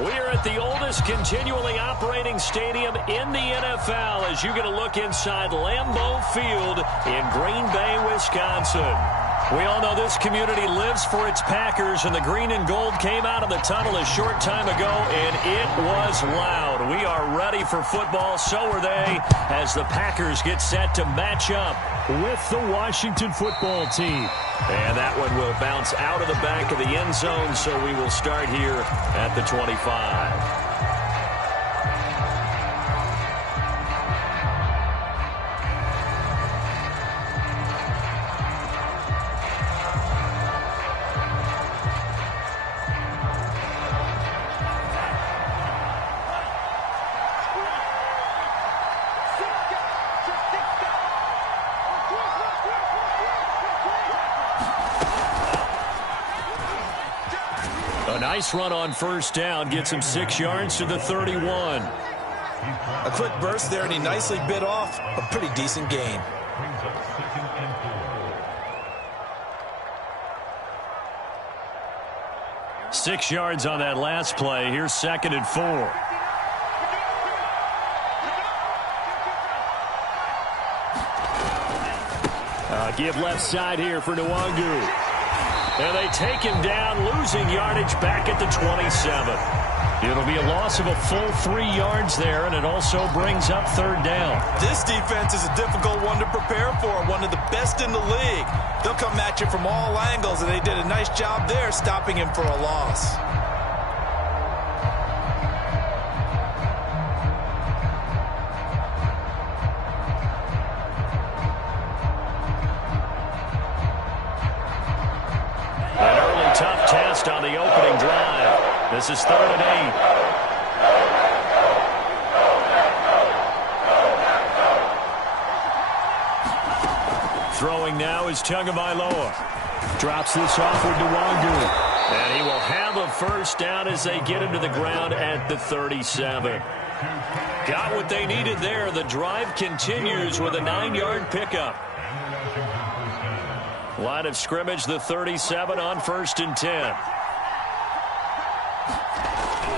We are at the oldest continually operating stadium in the NFL as you get a look inside Lambeau Field in Green Bay, Wisconsin. We all know this community lives for its Packers, and the green and gold came out of the tunnel a short time ago, and it was loud. We are ready for football, so are they, as the Packers get set to match up with the Washington football team. And that one will bounce out of the back of the end zone, so we will start here at the 25. Nice run on first down, gets him 6 yards to the 31. A quick burst there, and he nicely bit off a pretty decent gain. Six yards on that last play. Here's 2nd and 4. Give left side here for Nwangu. And they take him down, losing yardage back at the 27. It'll be a loss of a full 3 yards there, and it also brings up 3rd down. This defense is a difficult one to prepare for, one of the best in the league. They'll come at you from all angles, and they did a nice job there stopping him for a loss. Tough test on the opening drive. This is 3rd and 8. Throwing now is Tagovailoa. Drops this off with Nwangu. And he will have a first down as they get him to the ground at the 37. Got what they needed there. The drive continues with a 9-yard pickup. Line of scrimmage, the 37 on 1st and 10.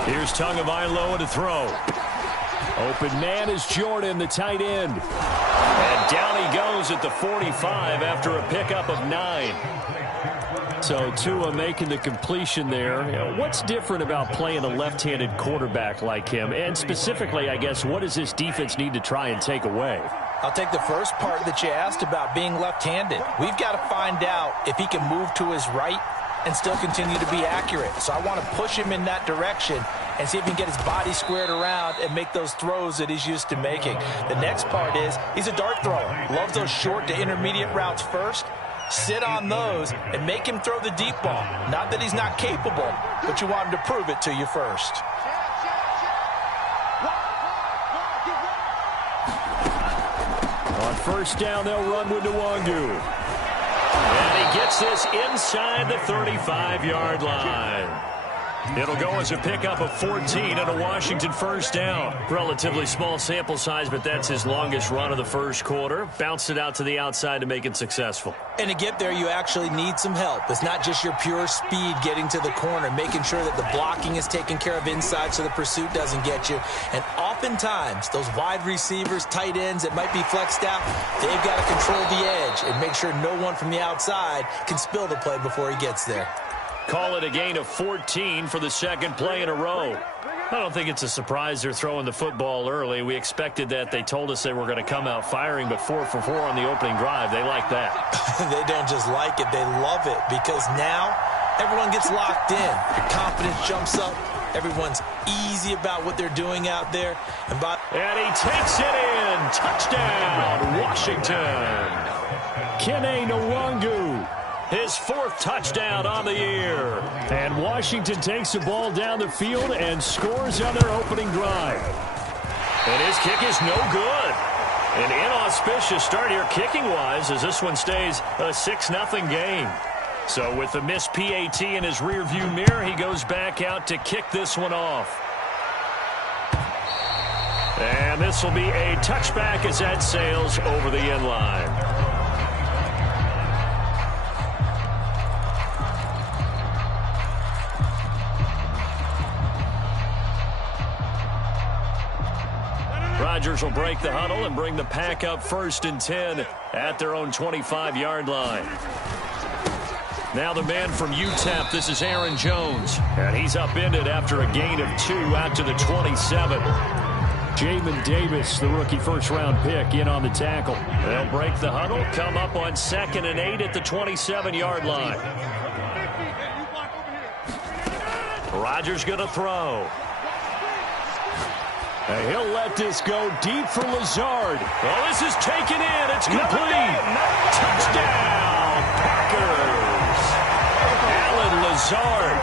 Here's Tagovailoa to throw. Open man is Jordan, the tight end. And down he goes at the 45 after a pickup of 9. So Tua making the completion there. What's different about playing a left-handed quarterback like him? And specifically, I guess, what does this defense need to try and take away? I'll take the first part that you asked about being left-handed. We've got to find out if he can move to his right and still continue to be accurate. So I want to push him in that direction and see if he can get his body squared around and make those throws that he's used to making. The next part is he's a dart thrower. Loves those short to intermediate routes first. Sit on those and make him throw the deep ball. Not that he's not capable, but you want him to prove it to you first. On first down, they'll run with Nwangu. And he gets this inside the 35-yard line. It'll go as a pickup of 14 and a Washington first down. Relatively small sample size, but that's his longest run of the first quarter. Bounced it out to the outside to make it successful. And to get there, you actually need some help. It's not just your pure speed getting to the corner, making sure that the blocking is taken care of inside so the pursuit doesn't get you. And oftentimes, those wide receivers, tight ends that might be flexed out, they've got to control the edge and make sure no one from the outside can spill the play before he gets there. Call it a gain of 14 for the second play in a row. I don't think it's a surprise they're throwing the football early. We expected that. They told us they were going to come out firing, but 4 for 4 on the opening drive. They like that. They don't just like it. They love it because now everyone gets locked in. Your confidence jumps up. Everyone's easy about what they're doing out there. And he takes it in. Touchdown, Washington. Kene Nwangu. His 4th touchdown on the year. And Washington takes the ball down the field and scores on their opening drive. And his kick is no good. An inauspicious start here kicking-wise as this one stays a 6-0 game. So with the missed PAT in his rearview mirror, he goes back out to kick this one off. And this will be a touchback as that sails over the end line. Rodgers will break the huddle and bring the pack up 1st and 10 at their own 25-yard line. Now the man from UTEP, this is Aaron Jones. And he's upended after a gain of 2 out to the 27. Jamin Davis, the rookie first-round pick, in on the tackle. They'll break the huddle, come up on 2nd and 8 at the 27-yard line. Rodgers going to throw. And he'll let this go deep for Lazard. Oh, this is taken in. It's complete. Touchdown, Packers. Alan Lazard,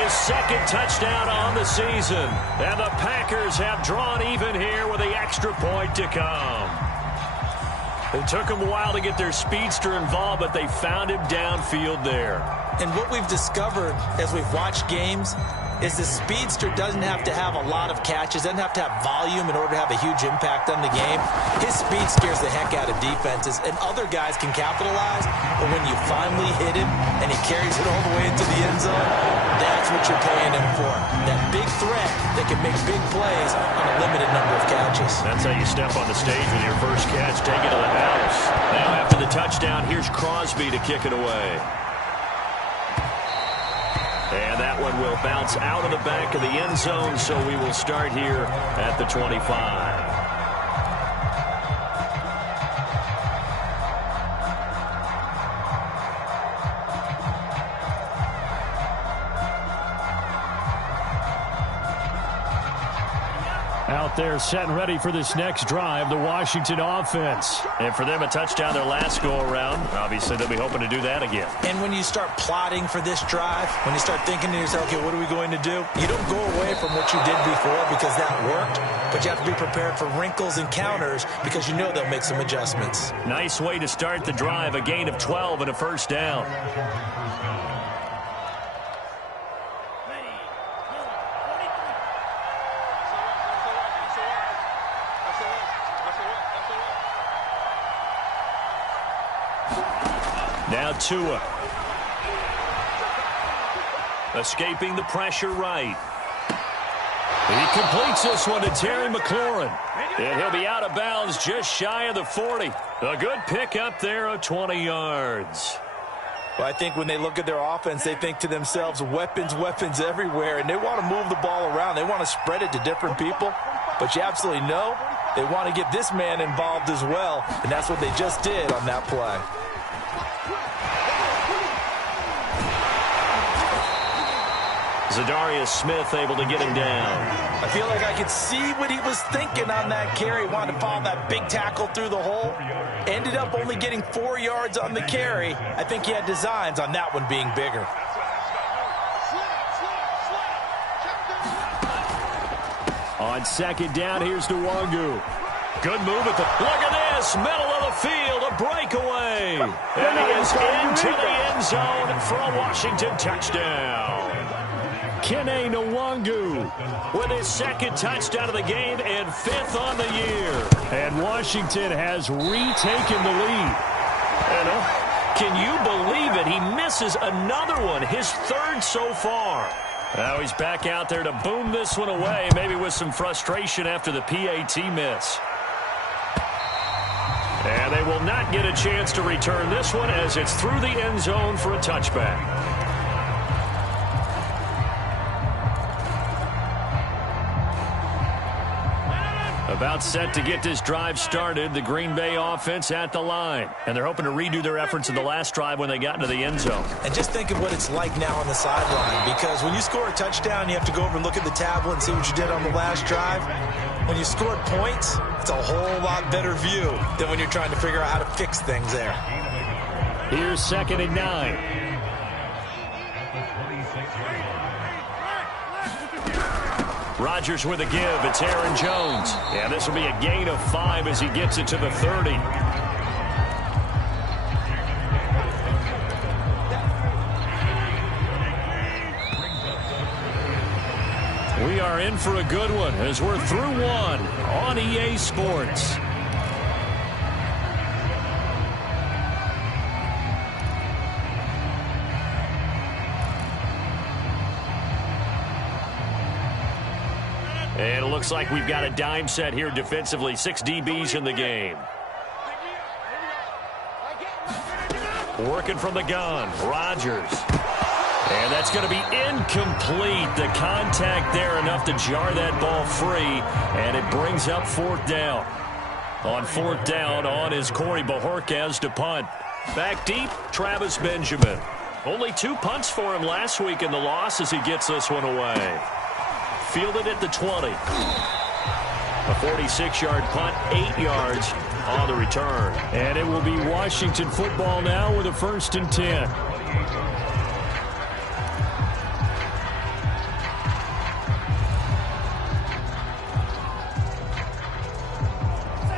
his 2nd touchdown on the season. And the Packers have drawn even here with the extra point to come. It took them a while to get their speedster involved, but they found him downfield there. And what we've discovered as we've watched games is the speedster doesn't have to have a lot of catches, doesn't have to have volume in order to have a huge impact on the game. His speed scares the heck out of defenses, and other guys can capitalize, but when you finally hit him and he carries it all the way into the end zone, that's what you're paying him for. That big threat that can make big plays on a limited number of catches. That's how you step on the stage with your first catch, take it to the house. Now after the touchdown, here's Crosby to kick it away. And that one will bounce out of the back of the end zone, so we will start here at the 25. Out there set and ready for this next drive, the Washington offense. And for them, a touchdown their last go-around. Obviously, they'll be hoping to do that again. And when you start plotting for this drive, when you start thinking to yourself, okay, what are we going to do? You don't go away from what you did before because that worked, but you have to be prepared for wrinkles and counters because you know they'll make some adjustments. Nice way to start the drive, a gain of 12 and a first down. Now Tua. Escaping the pressure right. He completes this one to Terry McLaurin. And he'll be out of bounds just shy of the 40. A good pick up there of 20 yards. Well, I think when they look at their offense, they think to themselves, weapons, weapons everywhere, and they want to move the ball around. They want to spread it to different people. But you absolutely know they want to get this man involved as well, and that's what they just did on that play. Zadarius Smith able to get him down. I feel like I could see what he was thinking on that carry. Wanted to follow that big tackle through the hole. Ended up only getting 4 yards on the carry. I think he had designs on that one being bigger. On second down, here's Nwangu. Good move at the... Look at this! Middle of the field, a breakaway. And he is into the end zone for a Washington touchdown. Kene Nwangu with his 2nd touchdown of the game and 5th on the year. And Washington has retaken the lead. And can you believe it? He misses another one, his 3rd so far. Now he's back out there to boom this one away, maybe with some frustration after the PAT miss. And they will not get a chance to return this one as it's through the end zone for a touchback. About set to get this drive started, the Green Bay offense at the line. And they're hoping to redo their efforts in the last drive when they got into the end zone. And just think of what it's like now on the sideline, because when you score a touchdown, you have to go over and look at the tablet and see what you did on the last drive. When you scored points, it's a whole lot better view than when you're trying to figure out how to fix things there. Here's 2nd and 9. Rodgers with a give. It's Aaron Jones. Yeah, this will be a gain of 5 as he gets it to the 30. We are in for a good one as we're through one on EA Sports. And looks like we've got a dime set here defensively. 6 DBs in the game. Working from the gun, Rodgers. And that's going to be incomplete. The contact there enough to jar that ball free, and it brings up 4th down. On 4th down, on is Corey Bojorquez to punt. Back deep, Travis Benjamin. Only 2 punts for him last week in the loss as he gets this one away. Fielded at the 20. A 46-yard punt, 8 yards on the return. And it will be Washington football now with a 1st and 10.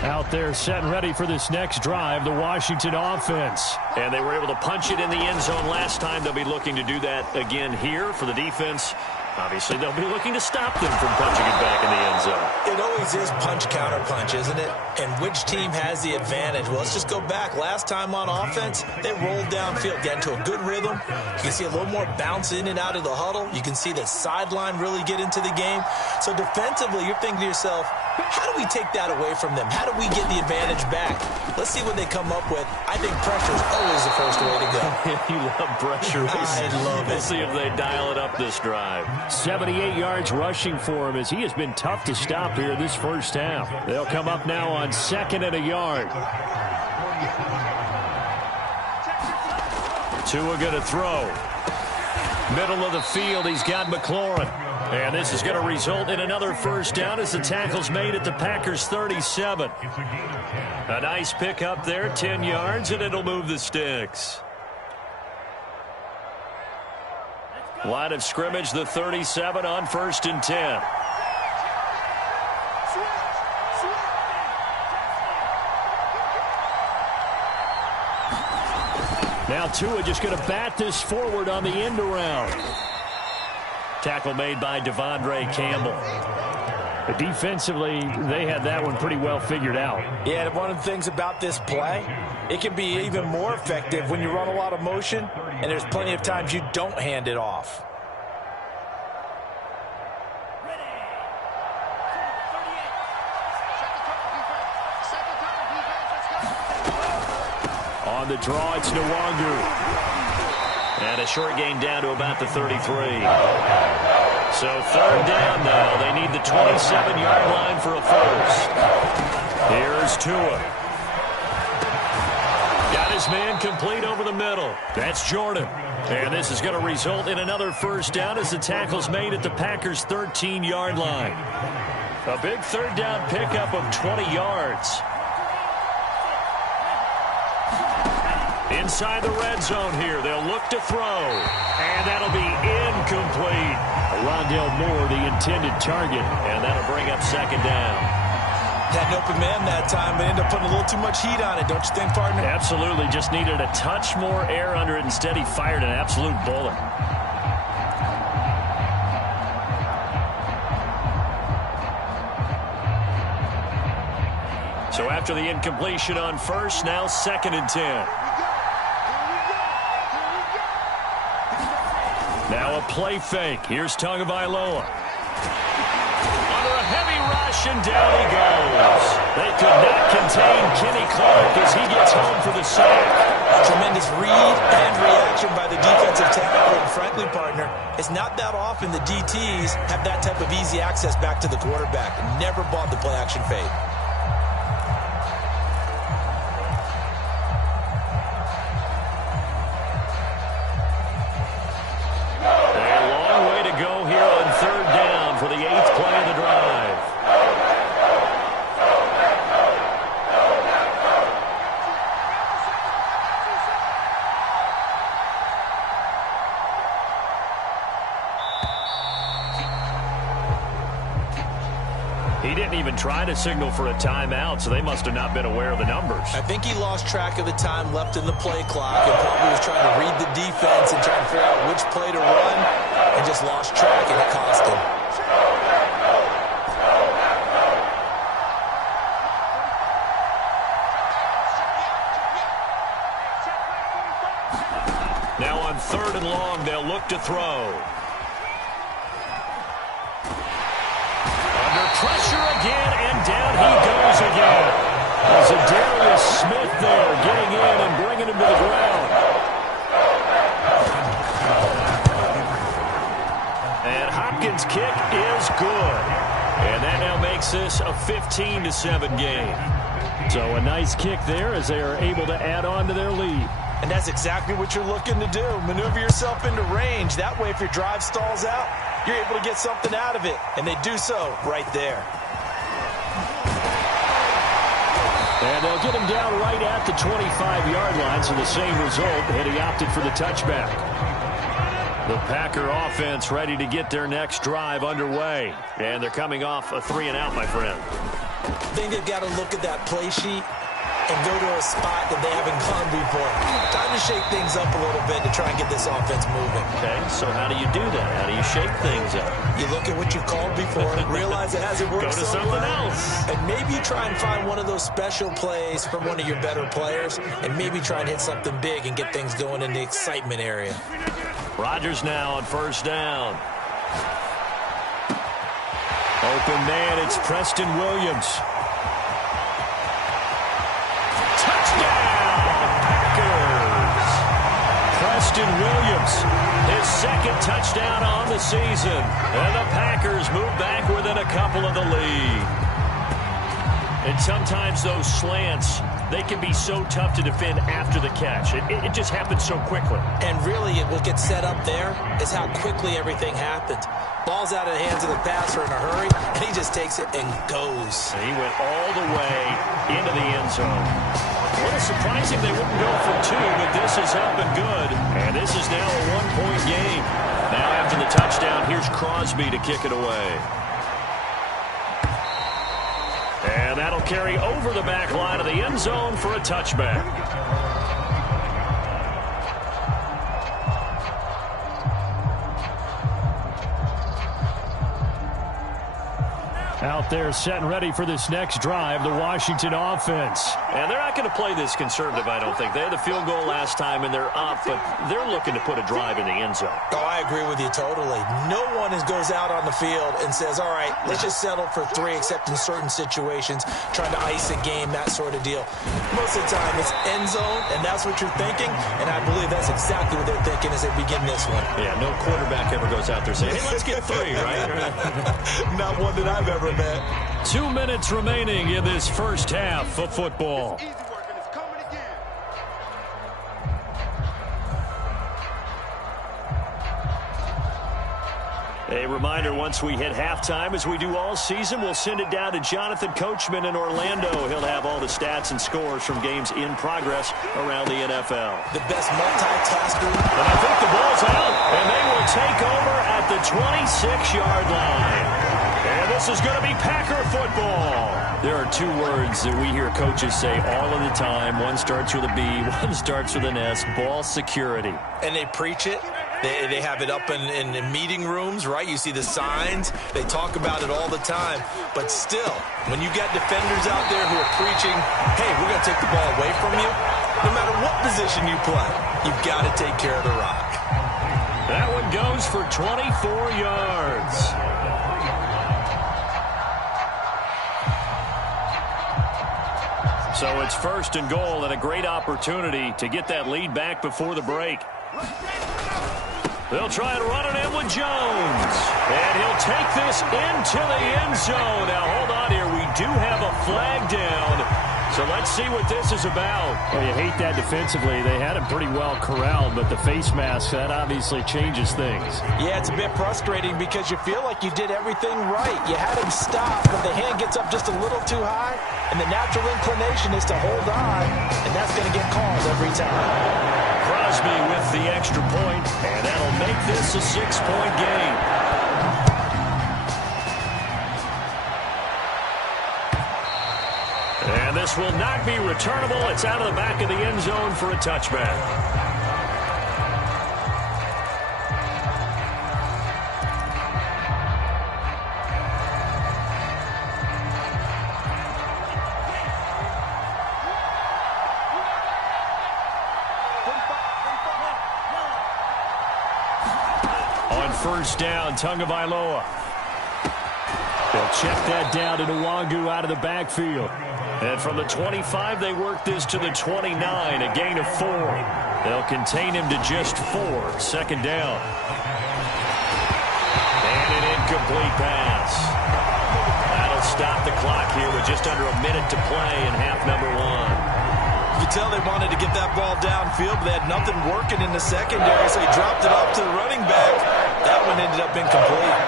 Out there set and ready for this next drive, the Washington offense. And they were able to punch it in the end zone last time. They'll be looking to do that again here for the defense. Obviously, they'll be looking to stop them from punching it back in the end zone. It always is punch-counter-punch, isn't it? And which team has the advantage? Well, let's just go back. Last time on offense, they rolled downfield, get into a good rhythm. You can see a little more bounce in and out of the huddle. You can see the sideline really get into the game. So defensively, you're thinking to yourself, how do we take that away from them? How do we get the advantage back? Let's see what they come up with. I think pressure is always the first way to go. You love pressure. I love it. We'll see if they dial it up this drive. 78 yards rushing for him as he has been tough to stop here this first half. They'll come up now on 2nd and a yard. Tua going to throw. Middle of the field, he's got McLaurin. And this is going to result in another 1st down as the tackle's made at the Packers' 37. A nice pickup there, 10 yards, and it'll move the sticks. Line of scrimmage, the 37 on 1st and 10. Now Tua just going to bat this forward on the end around. Tackle made by Devondre Campbell. But defensively, they had that one pretty well figured out. Yeah, one of the things about this play, it can be even more effective when you run a lot of motion, and there's plenty of times you don't hand it off. On the draw, it's Nwangu. And a short gain down to about the 33. So 3rd down now. They need the 27-yard line for a 1st. Here's Tua. Got his man complete over the middle. That's Jordan. And this is going to result in another 1st down as the tackle's made at the Packers' 13-yard line. A big 3rd down pickup of 20 yards. Inside the red zone here. They'll look to throw. And that'll be incomplete. Rondale Moore, the intended target. And that'll bring up 2nd down. Had an open man that time, but ended up putting a little too much heat on it, don't you think, partner? Absolutely. Just needed a touch more air under it. Instead, he fired an absolute bullet. So after the incompletion on 1st, now 2nd and 10. Now a play fake. Here's Tagovailoa. Under a heavy rush, and down he goes. They could not contain Kenny Clark as he gets home for the sack. Tremendous read and reaction by the defensive tackle. And frankly, partner, it's not that often the DTs have that type of easy access back to the quarterback. Never bought the play-action fade. Trying to signal for a timeout, so they must have not been aware of the numbers. I think he lost track of the time left in the play clock and probably was trying to read the defense and trying to figure out which play to run and just lost track, and it cost him. Now on 3rd and long, they'll look to throw. pressure again, and down he goes again. As Darius Smith there getting in and bringing him to the ground. And Hopkins' kick is good. And that now makes this a 15-7 game. So a nice kick there as they are able to add on to their lead. And that's exactly what you're looking to do. Maneuver yourself into range. That way, if your drive stalls out, you're able to get something out of it. And they do so right there. And they'll get him down right at the 25-yard line, so the same result, and he opted for the touchback. The Packer offense ready to get their next drive underway. And they're coming off a 3-and-out, my friend. I think they've got to look at that play sheet and go to a spot that they haven't gone before. Time to shake things up a little bit to try and get this offense moving. Okay, so how do you do that? How do you shake things up? You look at what you called before, realize it hasn't worked Go to so something well, else. and maybe try and find one of those special plays from one of your better players, and maybe try and hit something big and get things going in the excitement area. Rodgers now on first down. Open man, it's Preston Williams. Preston Williams, his second touchdown on the season. And the Packers move back within a couple of the lead. And sometimes those slants, they can be so tough to defend after the catch. It just happens so quickly. And really, what gets set up there is how quickly everything happens. Ball's out of the hands of the passer in a hurry, and he just takes it and goes. And he went all the way into the end zone. What a surprising they wouldn't go for two, but this is up and good. And this is now a one-point game. Now after the touchdown, here's Crosby to kick it away. And that'll carry over the back line of the end zone for a touchback. Out there set and ready for this next drive, the Washington offense. And they're not going to play this conservative, I don't think. They had the field goal last time, and they're up, but they're looking to put a drive in the end zone. Oh, I agree with you totally. No one goes out on the field and says, all right, let's just settle for three, except in certain situations, trying to ice a game, that sort of deal. Most of the time, it's end zone, and that's what you're thinking, and I believe that's exactly what they're thinking as they begin this one. Yeah, no quarterback ever goes out there saying, hey, let's get three, right? Not one that I've ever met. 2 minutes remaining in this first half of football. A reminder, once we hit halftime, as we do all season, we'll send it down to Jonathan Coachman in Orlando. He'll have all the stats and scores from games in progress around the NFL. The best multitasker. And I think the ball's out, and they will take over at the 26-yard line. And this is going to be Packer football. There are two words that we hear coaches say all of the time. One starts with a B, one starts with an S, ball security. And they preach it. They have it up in meeting rooms, right? You see the signs. They talk about it all the time. But still, when you got defenders out there who are preaching, hey, we're going to take the ball away from you, no matter what position you play, you've got to take care of the rock. That one goes for 24 yards. So it's first and goal, and a great opportunity to get that lead back before the break. They'll try and run it in with Jones. And he'll take this into the end zone. Now, hold on here. We do have a flag down. So let's see what this is about. Well, you hate that defensively. They had him pretty well corralled, but the face mask, that obviously changes things. Yeah, it's a bit frustrating because you feel like you did everything right. You had him stop, but the hand gets up just a little too high, and the natural inclination is to hold on, and that's going to get called every time. Crosby with the extra point, and that'll make this a 6-point game. And this will not be returnable. It's out of the back of the end zone for a touchback. First down, Tagovailoa. They'll check that down to Nwangu out of the backfield. And from the 25, they work this to the 29, a gain of 4. They'll contain him to just 4, second down. And an incomplete pass. That'll stop the clock here with just under a minute to play in half number 1. You could tell they wanted to get that ball downfield, but they had nothing working in the secondary, so he dropped it off to the running back. That one ended up incomplete.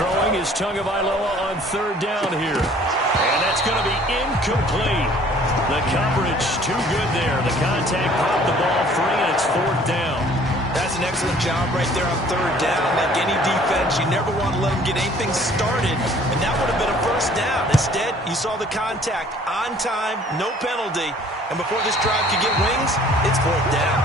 Throwing is Tagovailoa on third down here. And that's going to be incomplete. The coverage too good there. The contact popped the ball free, and it's fourth down. That's an excellent job right there on third down. Like any defense, you never want to let them get anything started, and that would have been a first down. Instead, you saw the contact on time, no penalty, and before this drive could get wings, it's fourth down.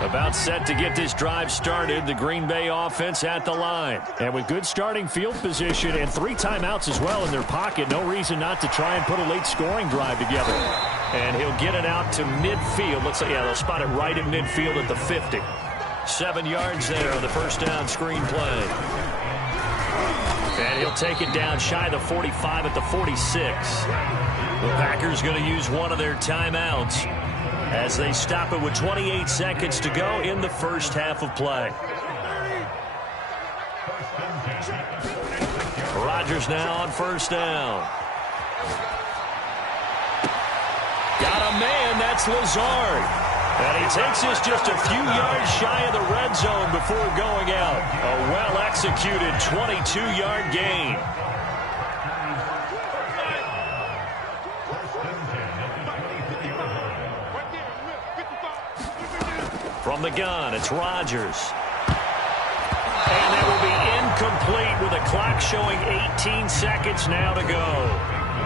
About set to get this drive started, the Green Bay offense at the line. And with good starting field position and 3 timeouts as well in their pocket, no reason not to try and put a late scoring drive together. And he'll get it out to midfield. Looks like, yeah, they'll spot it right in midfield at the 50. 7 yards there on the first down screen play. And he'll take it down shy of the 45 at the 46. The Packers going to use one of their timeouts as they stop it with 28 seconds to go in the first half of play. Rodgers now on first down. Got a man, that's Lazard. And he takes this just a few yards shy of the red zone before going out. A well-executed 22-yard gain. From the gun, it's Rodgers. And that will be incomplete with a clock showing 18 seconds now to go.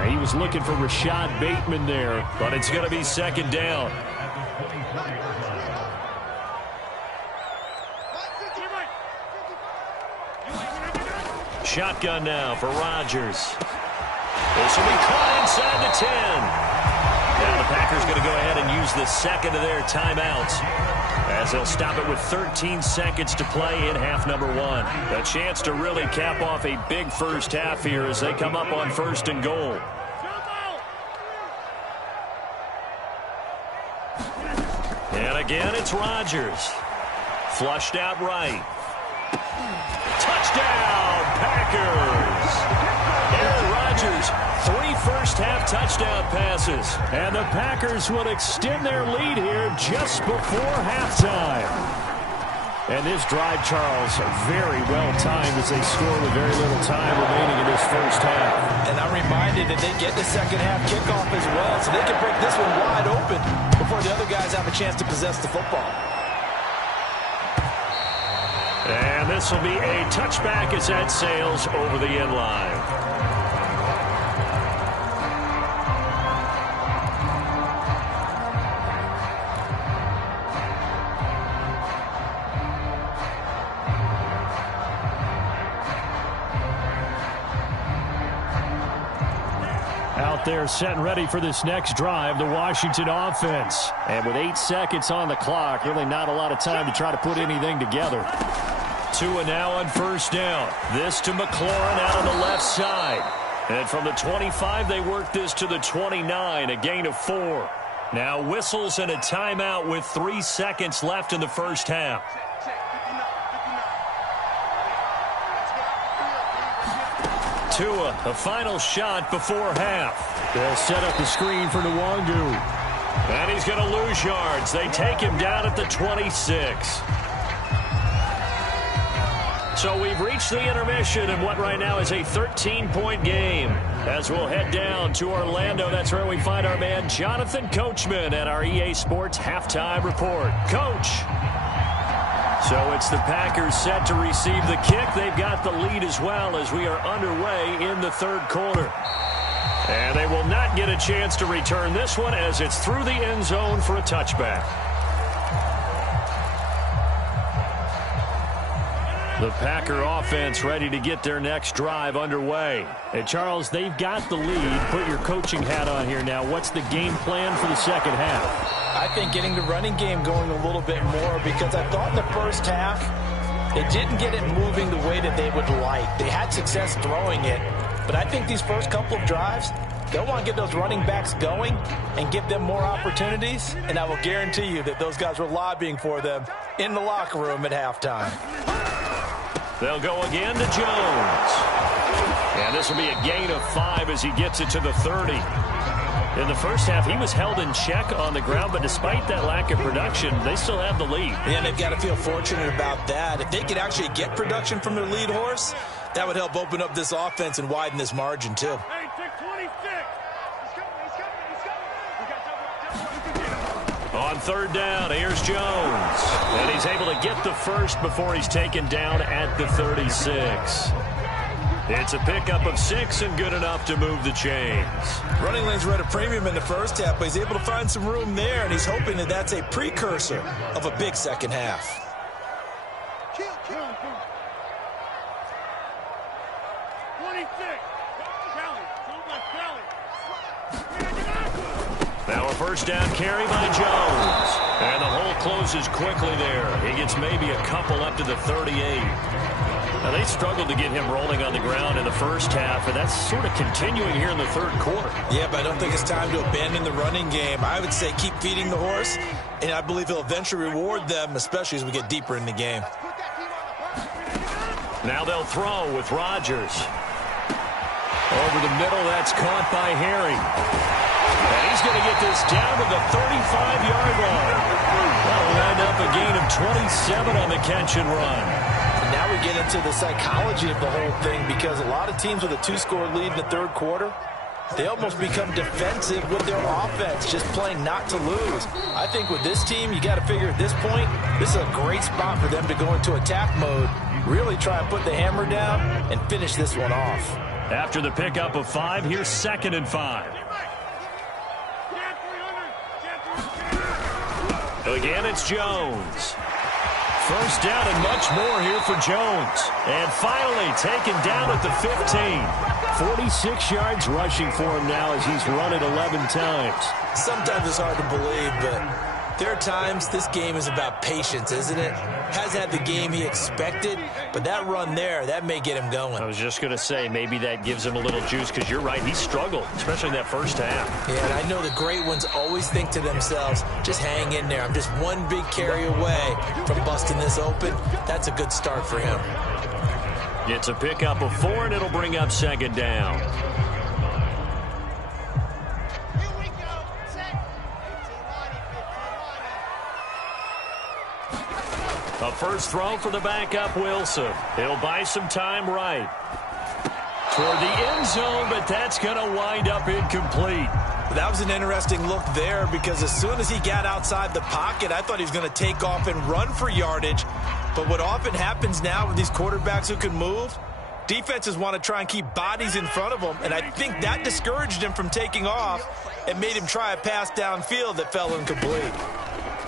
He was looking for Rashad Bateman there, but it's going to be second down. Shotgun now for Rodgers. This will be caught inside the 10. Now the Packers going to go ahead and use the second of their timeouts, as they'll stop it with 13 seconds to play in half number 1. A chance to really cap off a big first half here as they come up on first and goal. And again, it's Rodgers. Flushed out right. Touchdown, Packers! Aaron Rodgers, 3 first-half touchdown passes. And the Packers will extend their lead here just before halftime. And this drive, Charles, very well timed as they score with very little time remaining in this first half. And I'm reminded that they get the second-half kickoff as well, so they can break this one wide open before the other guys have a chance to possess the football. And this will be a touchback as that sails over the end line. Out there set and ready for this next drive, the Washington offense. And with 8 seconds on the clock, really not a lot of time to try to put anything together. Tua now on first down. This to McLaurin out on the left side. And from the 25, they work this to the 29, a gain of 4. Now whistles and a timeout with 3 seconds left in the first half. Tua, a final shot before half. They'll set up the screen for Nwangu. And he's going to lose yards. They take him down at the 26. So we've reached the intermission in what right now is a 13-point game. As we'll head down to Orlando, that's where we find our man Jonathan Coachman at our EA Sports Halftime Report. Coach. So it's the Packers set to receive the kick. They've got the lead as well as we are underway in the third quarter. And they will not get a chance to return this one as it's through the end zone for a touchback. The Packer offense ready to get their next drive underway. Hey, Charles, they've got the lead. Put your coaching hat on here now. What's the game plan for the second half? I think getting the running game going a little bit more, because I thought in the first half they didn't get it moving the way that they would like. They had success throwing it, but I think these first couple of drives, they'll want to get those running backs going and give them more opportunities, and I will guarantee you that those guys were lobbying for them in the locker room at halftime. They'll go again to Jones. And this will be a gain of 5 as he gets it to the 30. In the first half, he was held in check on the ground, but despite that lack of production, they still have the lead. And they've got to feel fortunate about that. If they could actually get production from their lead horse, that would help open up this offense and widen this margin, too. Hey, take 26. On third down, here's Jones. And he's able to get the first before he's taken down at the 36. It's a pickup of 6 and good enough to move the chains. Running lanes were at a premium in the first half, but he's able to find some room there, and he's hoping that that's a precursor of a big second half. Now a first down carry by Jones. And the hole closes quickly there. He gets maybe a couple up to the 38. Now, they struggled to get him rolling on the ground in the first half, and that's sort of continuing here in the third quarter. Yeah, but I don't think it's time to abandon the running game. I would say keep feeding the horse, and I believe he'll eventually reward them, especially as we get deeper in the game. Now they'll throw with Rodgers. Over the middle, that's caught by Harry. And he's going to get this down to the 35-yard line. That'll wind up a gain of 27 on the catch and run. Now we get into the psychology of the whole thing, because a lot of teams with a 2-score lead in the third quarter, they almost become defensive with their offense, just playing not to lose. I think with this team, you got to figure at this point, this is a great spot for them to go into attack mode, really try and put the hammer down and finish this one off. After the pickup of 5, here's 2nd and 5. Again, it's Jones. First down and much more here for Jones. And finally taken down at the 15. 46 yards rushing for him now as he's run it 11 times. Sometimes it's hard to believe, but there are times this game is about patience, isn't it? Hasn't had the game he expected, but that run there, that may get him going. I was just going to say, maybe that gives him a little juice, because you're right, he struggled, especially in that first half. Yeah, and I know the great ones always think to themselves, just hang in there. I'm just one big carry away from busting this open. That's a good start for him. It's a pickup of 4, and it'll bring up 2nd down. A first throw for the backup, Wilson. He'll buy some time right toward the end zone, but that's going to wind up incomplete. That was an interesting look there, because as soon as he got outside the pocket, I thought he was going to take off and run for yardage. But what often happens now with these quarterbacks who can move, defenses want to try and keep bodies in front of them, and I think that discouraged him from taking off and made him try a pass downfield that fell incomplete.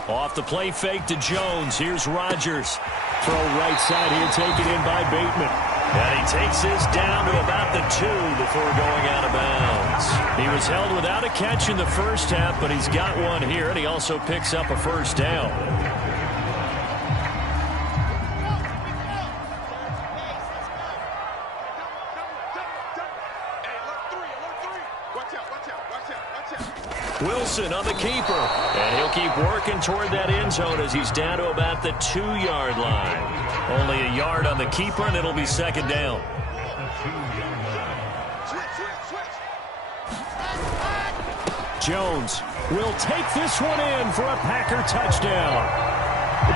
Off the play fake to Jones. Here's Rodgers. Throw right side here, taken in by Bateman. And he takes his down to about the 2 before going out of bounds. He was held without a catch in the first half, but he's got one here, and he also picks up a first down. Wilson on the keeper, and he'll keep working toward that end zone as he's down to about the 2-yard line. Only a yard on the keeper, and it'll be 2nd down. Jones will take this one in for a Packer touchdown.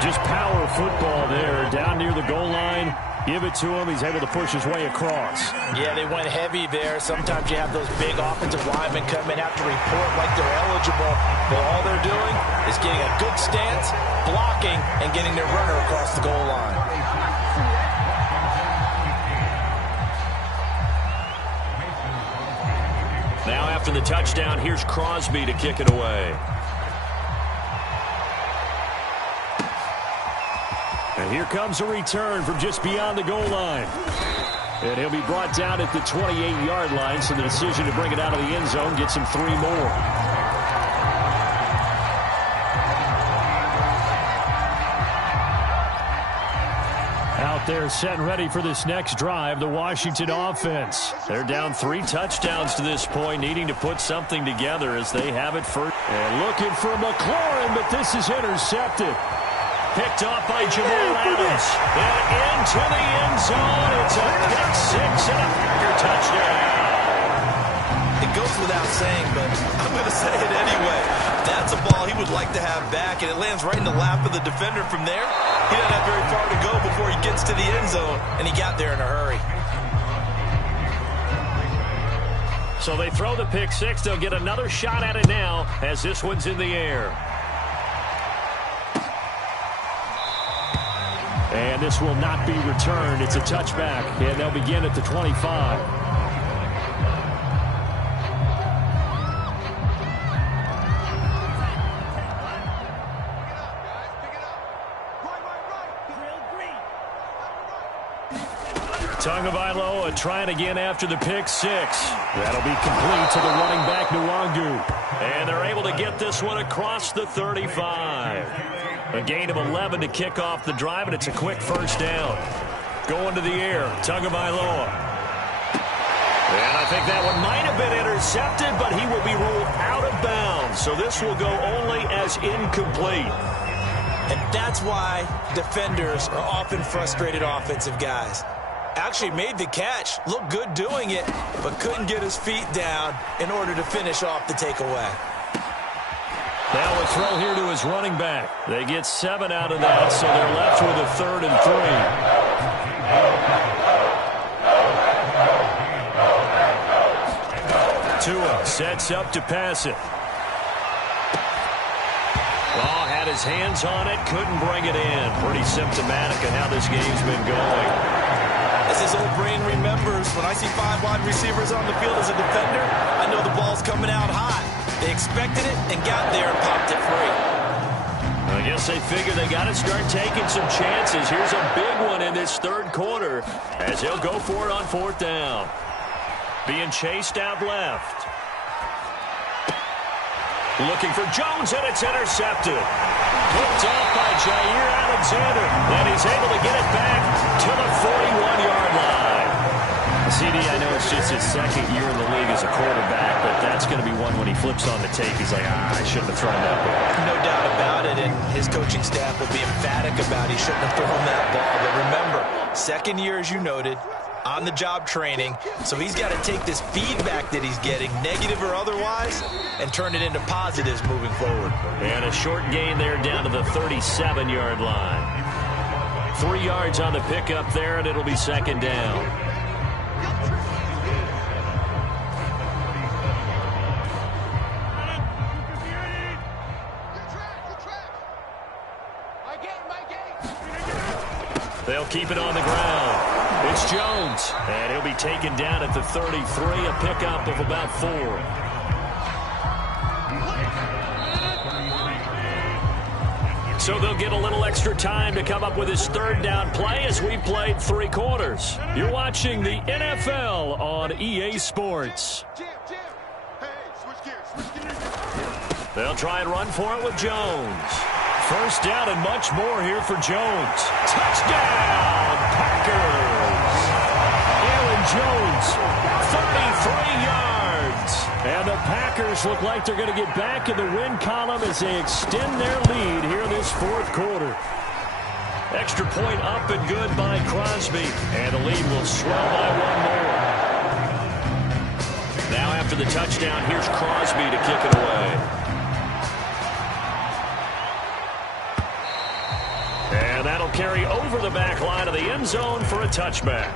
Just power football there, down near the goal line. Give it to him. He's able to push his way across. Yeah, they went heavy there. Sometimes you have those big offensive linemen come in, have to report like they're eligible. But all they're doing is getting a good stance, blocking, and getting their runner across the goal line. Now after the touchdown, here's Crosby to kick it away. And And here comes a return from just beyond the goal line. And he'll be brought down at the 28-yard line, so the decision to bring it out of the end zone gets him 3 more. Out there set and ready for this next drive, the Washington offense. They're down 3 touchdowns to this point, needing to put something together as they have it first. And looking for McLaurin, but this is intercepted. Picked off by Jamal Adams. And into the end zone. It's a pick-6 and a Packer touchdown. It goes without saying, but I'm going to say it anyway. That's a ball he would like to have back, and it lands right in the lap of the defender from there. He doesn't have very far to go before he gets to the end zone, and he got there in a hurry. So they throw the pick-6. They'll get another shot at it now as this one's in the air. And this will not be returned. It's a touchback, and they'll begin at the 25. Tagovailoa trying again after the pick-6. That'll be complete to the running back, Nwangu. And they're able to get this one across the 35. A gain of 11 to kick off the drive, and it's a quick first down. Going to the air, Tagovailoa. And I think that one might have been intercepted, but he will be ruled out of bounds. So this will go only as incomplete. And that's why defenders are often frustrated offensive guys. Actually made the catch, looked good doing it, but couldn't get his feet down in order to finish off the takeaway. Now a throw here to his running back. They get 7 out of that, so they're left with a 3rd and 3. Tua sets up to pass it. Ball had his hands on it, couldn't bring it in. Pretty symptomatic of how this game's been going. As his old brain remembers, when I see 5 wide receivers on the field as a defender, I know the ball's coming out hot. They expected it and got there and popped it free. I guess they figure they got to start taking some chances. Here's a big one in this 3rd quarter as they'll go for it on 4th down. Being chased out left. Looking for Jones, and it's intercepted. Picked off by Jair Alexander, and he's able to get it back to the 41-yard line. CD, I know it's just his 2nd year in the league as a quarterback, but that's going to be one when he flips on the tape. He's like, I shouldn't have thrown that ball. No doubt about it, and his coaching staff will be emphatic about he shouldn't have thrown that ball. But remember, 2nd year, as you noted, on-the-job training, so he's got to take this feedback that he's getting, negative or otherwise, and turn it into positives moving forward. And a short gain there down to the 37-yard line. 3 yards on the pickup there, and it'll be 2nd down. They'll keep it on the ground. It's Jones, and he'll be taken down at the 33, a pickup of about 4. So they'll get a little extra time to come up with his 3rd down play as we've played 3 quarters. You're watching the NFL on EA Sports. They'll try and run for it with Jones. First down and much more here for Jones. Touchdown, Packers! Aaron Jones, 33 yards. And the Packers look like they're going to get back in the win column as they extend their lead here in this 4th quarter. Extra point up and good by Crosby. And the lead will swell by 1 more. Now after the touchdown, here's Crosby to kick it away. And that'll carry over the back line of the end zone for a touchback.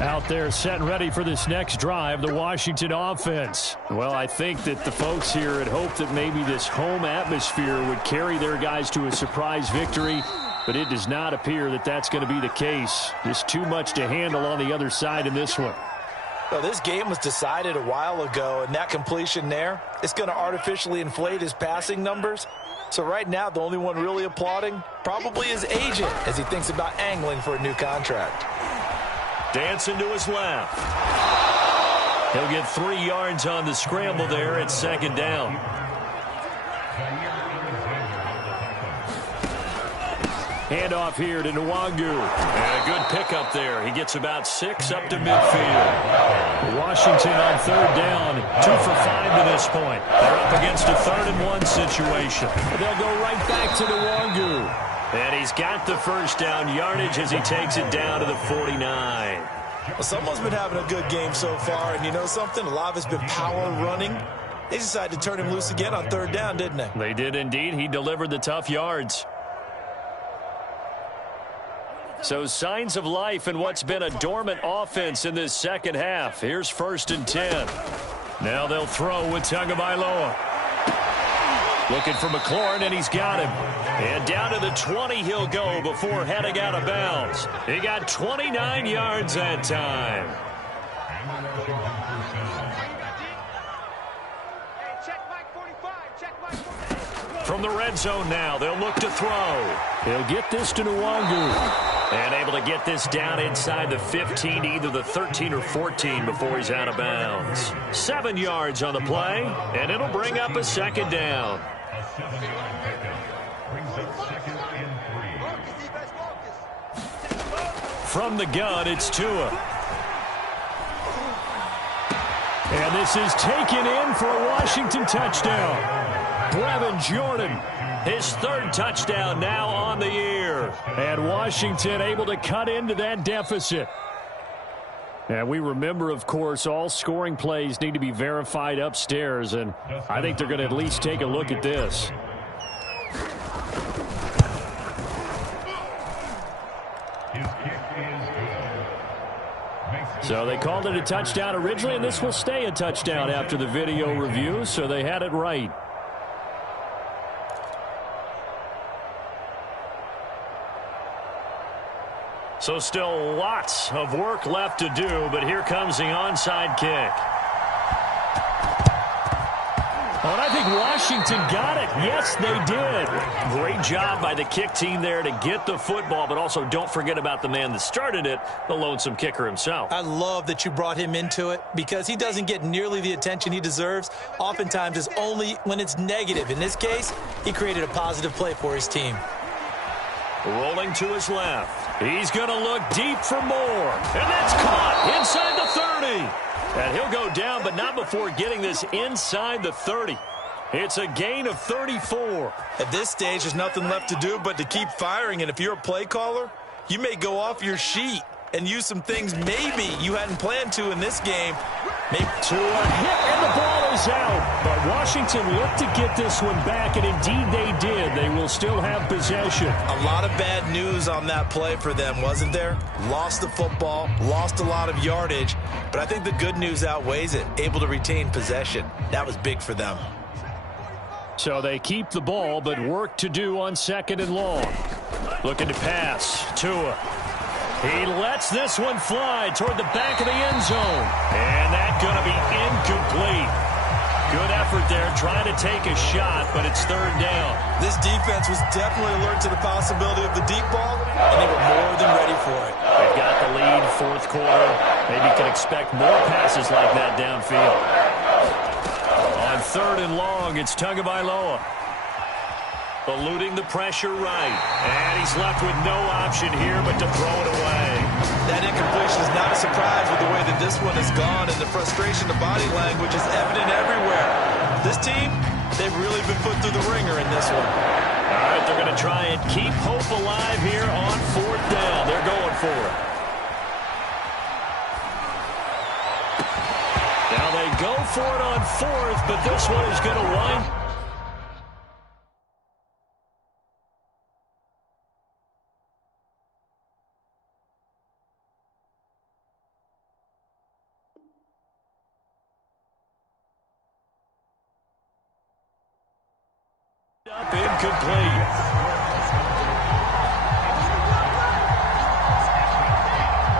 Out there set and ready for this next drive, the Washington offense. Well, I think that the folks here had hoped that maybe this home atmosphere would carry their guys to a surprise victory, but it does not appear that that's going to be the case. Just too much to handle on the other side in this one. Well, this game was decided a while ago, and that completion there, it's going to artificially inflate his passing numbers. So right now, the only one really applauding probably his agent as he thinks about angling for a new contract. Dancing to his left. He'll get 3 yards on the scramble there at second down. Handoff here to Nwangu. And a good pickup there. He gets about 6 up to midfield. Washington on third down, 2 for 5 to this point. They're up against a 3rd and 1 situation. They'll go right back to Nwangu. And he's got the first down yardage as he takes it down to the 49. Well, someone's been having a good game so far, and you know something? A lot of it's been power running. They decided to turn him loose again on third down, didn't they? They did indeed. He delivered the tough yards. So signs of life in what's been a dormant offense in this second half. Here's 1st and 10. Now they'll throw with Tagovailoa. Looking for McLaurin, and he's got him. And down to the 20 he'll go before heading out of bounds. He got 29 yards that time. From the red zone now, they'll look to throw. He'll get this to Nwangu. And able to get this down inside the 15, either the 13 or 14 before he's out of bounds. 7 yards on the play, and it'll bring up a second down. From the gun, it's Tua. And this is taken in for a Washington touchdown. Brevin Jordan, his 3rd touchdown now on the year. And Washington able to cut into that deficit. And we remember, of course, all scoring plays need to be verified upstairs. And I think they're going to at least take a look at this. So they called it a touchdown originally, and this will stay a touchdown after the video review, so they had it right. So still lots of work left to do, but here comes the onside kick. Oh, and I think Washington got it. Yes, they did. Great job by the kick team there to get the football, but also don't forget about the man that started it, the lonesome kicker himself. I love that you brought him into it because he doesn't get nearly the attention he deserves. Oftentimes it's only when it's negative. In this case, he created a positive play for his team. Rolling to his left. He's going to look deep for more. And that's caught inside the 30. And he'll go down, but not before getting this inside the 30. It's a gain of 34. At this stage, there's nothing left to do but to keep firing. And if you're a play caller, you may go off your sheet and use some things maybe you hadn't planned to in this game. Maybe to a hit, and the ball is out. But Washington looked to get this one back, and indeed they did. They will still have possession. A lot of bad news on that play for them, wasn't there? Lost the football, lost a lot of yardage, but I think the good news outweighs it. Able to retain possession. That was big for them. So they keep the ball, but work to do on 2nd and long. Looking to pass. Tua. He lets this one fly toward the back of the end zone. And that's going to be incomplete. Good effort there, trying to take a shot, but it's 3rd down. This defense was definitely alert to the possibility of the deep ball, and they were more than ready for it. They've got the lead, 4th quarter. Maybe you can expect more passes like that downfield. On 3rd and long, it's Tagovailoa. Eluding the pressure right. And he's left with no option here but to throw it away. That incompletion is not a surprise with the way that this one has gone, and the frustration, the body language is evident everywhere. This team, they've really been put through the ringer in this one. All right, they're going to try and keep hope alive here on 4th down. They're going for it. Now they go for it on 4th, but this one is going to wind. Incomplete.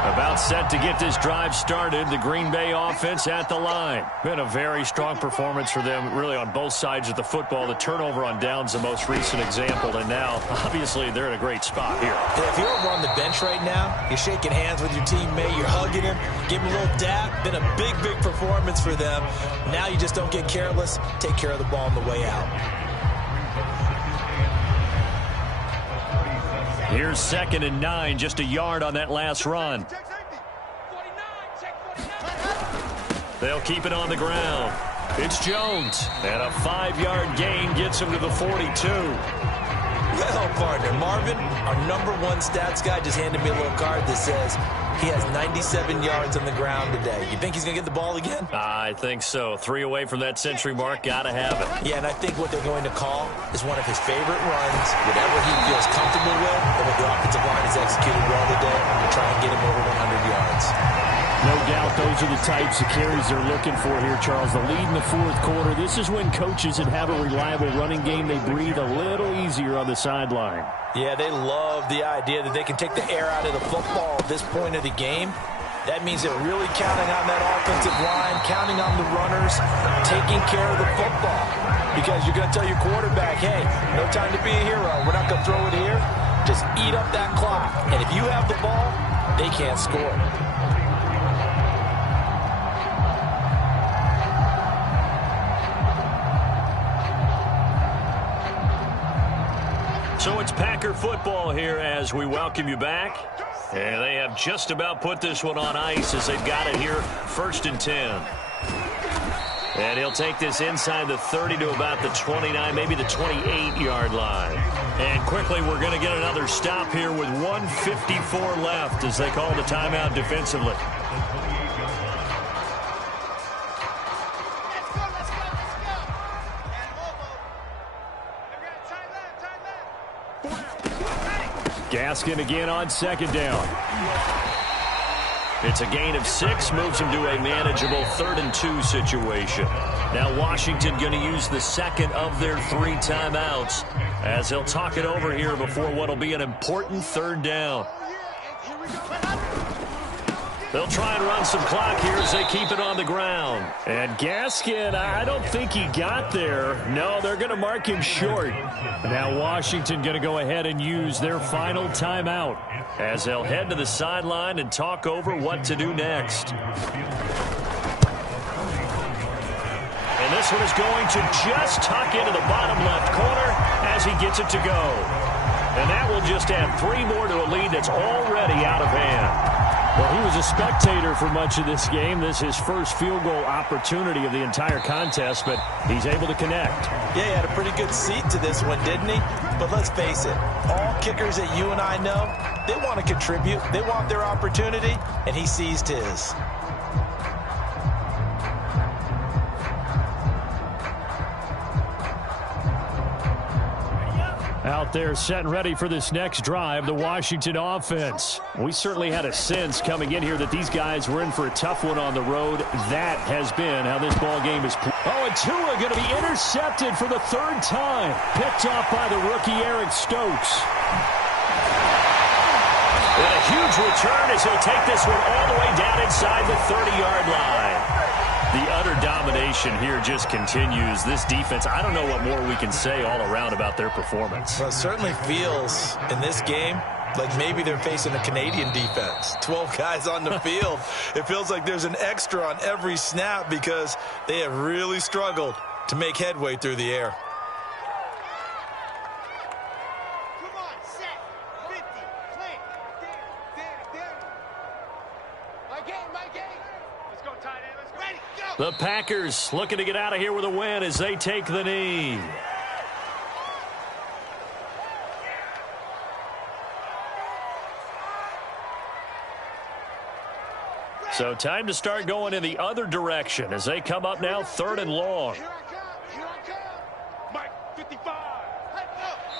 A About set to get this drive started. The Green Bay offense at the line. Been a very strong performance for them, really, on both sides of the football. The turnover on downs the most recent example, and now, obviously, they're in a great spot here. Yeah, if you're over on the bench right now, you're shaking hands with your teammate, you're hugging him, give him a little dap. Been a big, big performance for them. Now you just don't get careless. Take care of the ball on the way out. Here's 2nd and 9, just a yard on that last run. They'll keep it on the ground. It's Jones, and a 5-yard gain gets him to the 42. Well, partner, Marvin, our #1 stats guy just handed me a little card that says he has 97 yards on the ground today. You think he's going to get the ball again? I think so. 3 away from that century mark. Got to have it. Yeah, and I think what they're going to call is one of his favorite runs, whatever he feels comfortable with, and what the offensive line has executed well today to try and get him over 100 yards. No doubt those are the types of carries they're looking for here, Charles. The lead in the 4th quarter. This is when coaches that have a reliable running game, they breathe a little easier on the sideline. Yeah, they love the idea that they can take the air out of the football at this point of the game. That means they're really counting on that offensive line, counting on the runners, taking care of the football. Because you're going to tell your quarterback, hey, no time to be a hero. We're not going to throw it here. Just eat up that clock. And if you have the ball, they can't score. So it's Packer football here as we welcome you back. And they have just about put this one on ice as they've got it here, 1st and 10. And he'll take this inside the 30 to about the 29, maybe the 28-yard line. And quickly, we're going to get another stop here with 1:54 left as they call the timeout defensively. Gaskin again on 2nd down. It's a gain of 6, moves him to a manageable 3rd and 2 situation. Now Washington going to use the 2nd of their 3 timeouts as they'll talk it over here before what will be an important 3rd down. They'll try and run some clock here as they keep it on the ground. And Gaskin, I don't think he got there. No, they're going to mark him short. Now Washington going to go ahead and use their final timeout as they'll head to the sideline and talk over what to do next. And this one is going to just tuck into the bottom left corner as he gets it to go. And that will just add 3 more to a lead that's already out of hand. Well, he was a spectator for much of this game. This is his first field goal opportunity of the entire contest, but he's able to connect. Yeah, he had a pretty good seat to this one, didn't he? But let's face it, all kickers that you and I know, they want to contribute. They want their opportunity, and he seized his. Out there set and ready for this next drive, the Washington offense. We certainly had a sense coming in here that these guys were in for a tough one on the road. That has been how this ball game is played. Oh, and Tua going to be intercepted for the 3rd time. Picked off by the rookie Eric Stokes. And a huge return as he'll take this one all the way down inside the 30-yard line. The utter domination here just continues. This defense, I don't know what more we can say all around about their performance. Well, it certainly feels in this game like maybe they're facing a Canadian defense. 12 guys on the field. It feels like there's an extra on every snap because they have really struggled to make headway through the air. The Packers looking to get out of here with a win as they take the knee. So time to start going in the other direction as they come up now 3rd and long.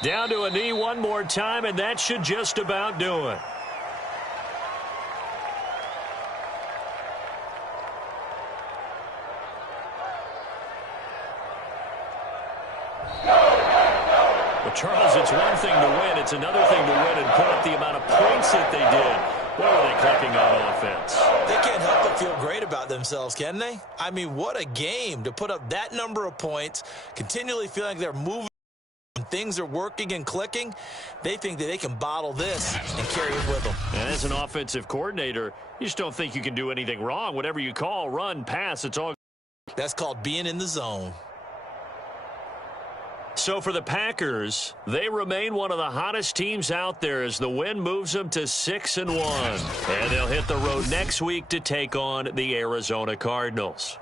Down to a knee one more time, and that should just about do it. Charles, it's one thing to win. It's another thing to win and put up the amount of points that they did. What are they clicking on offense? They can't help but feel great about themselves, can they? I mean, what a game to put up that number of points, continually feeling like they're moving. When things are working and clicking, they think that they can bottle this and carry it with them. And as an offensive coordinator, you just don't think you can do anything wrong. Whatever you call, run, pass, it's all. That's called being in the zone. So for the Packers, they remain one of the hottest teams out there as the win moves them to 6-1. And they'll hit the road next week to take on the Arizona Cardinals.